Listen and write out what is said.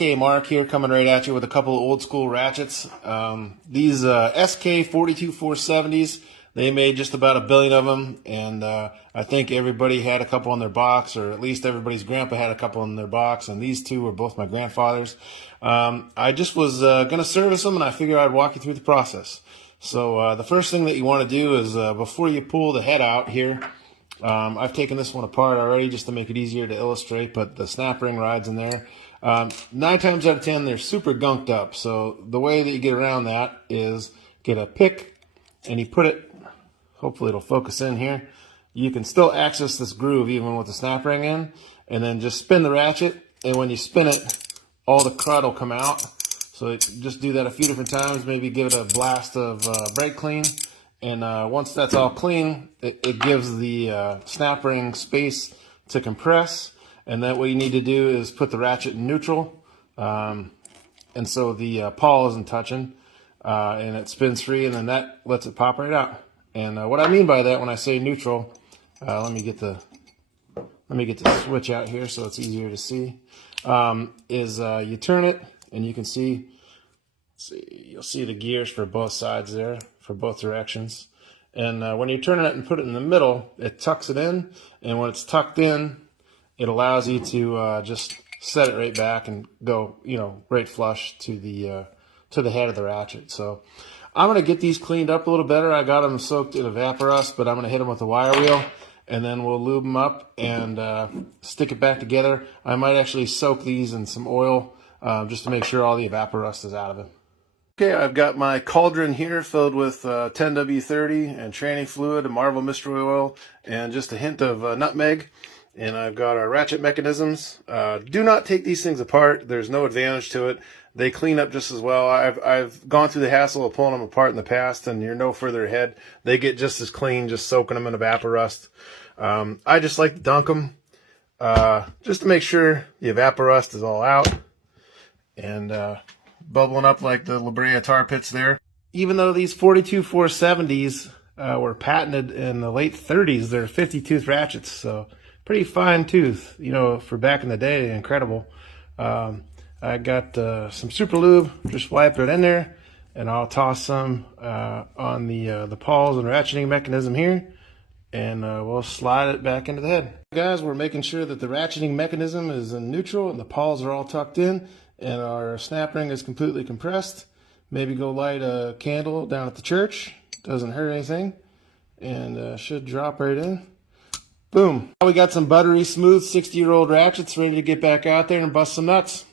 SK Mark here, coming right at you with a couple of old school ratchets. These SK 42470s, they made just about 1 billion of them, and I think everybody had a couple in their box, or at least everybody's grandpa had a couple in their box, and these two were both my grandfather's. I just was going to service them, and I figured I'd walk you through the process. So the first thing that you want to do is before you pull the head out here, I've taken this one apart already just to make it easier to illustrate, but the snap ring rides in there. 9 times out of 10, they're super gunked up. So the way that you get around that is get a pick and you put it, hopefully it'll focus in here. You can still access this groove even with the snap ring in, and then just spin the ratchet, and when you spin it, all the crud will come out. So just do that a few different times, maybe give it a blast of brake clean. And once that's all clean, it gives the snap ring space to compress. And then what you need to do is put the ratchet in neutral. And so the pawl isn't touching. And it spins free, and then that lets it pop right out. And what I mean by that when I say neutral, let me get the switch out here so it's easier to see, is you turn it, and you can see, you'll see the gears for both sides there, for both directions. And when you turn it and put it in the middle, it tucks it in, and when it's tucked in, it allows you to just set it right back and go, right flush to the head of the ratchet. So I'm going to get these cleaned up a little better. I got them soaked in Evaporust, but I'm going to hit them with a wire wheel, and then we'll lube them up and stick it back together. I might actually soak these in some oil just to make sure all the Evaporust is out of it. Okay, I've got my cauldron here filled with 10W30 and tranny fluid, and Marvel mystery oil, and just a hint of nutmeg. And I've got our ratchet mechanisms. Do not take these things apart. There's no advantage to it. They clean up just as well. I've gone through the hassle of pulling them apart in the past, and you're no further ahead. They get just as clean, just soaking them in Evaporust. I just like to dunk them just to make sure the Evaporust is all out and bubbling up like the La Brea tar pits there. Even though these 42470s were patented in the late 30s, they're 50-tooth ratchets, so pretty fine tooth, for back in the day. Incredible. I got some super lube, just wipe it in there, and I'll toss some on the pawls and ratcheting mechanism here, and we'll slide it back into the head. Guys, we're making sure that the ratcheting mechanism is in neutral and the pawls are all tucked in, and our snap ring is completely compressed. Maybe go light a candle down at the church. Doesn't hurt anything, and should drop right in. Boom. Now we got some buttery smooth 60-year-old ratchets ready to get back out there and bust some nuts.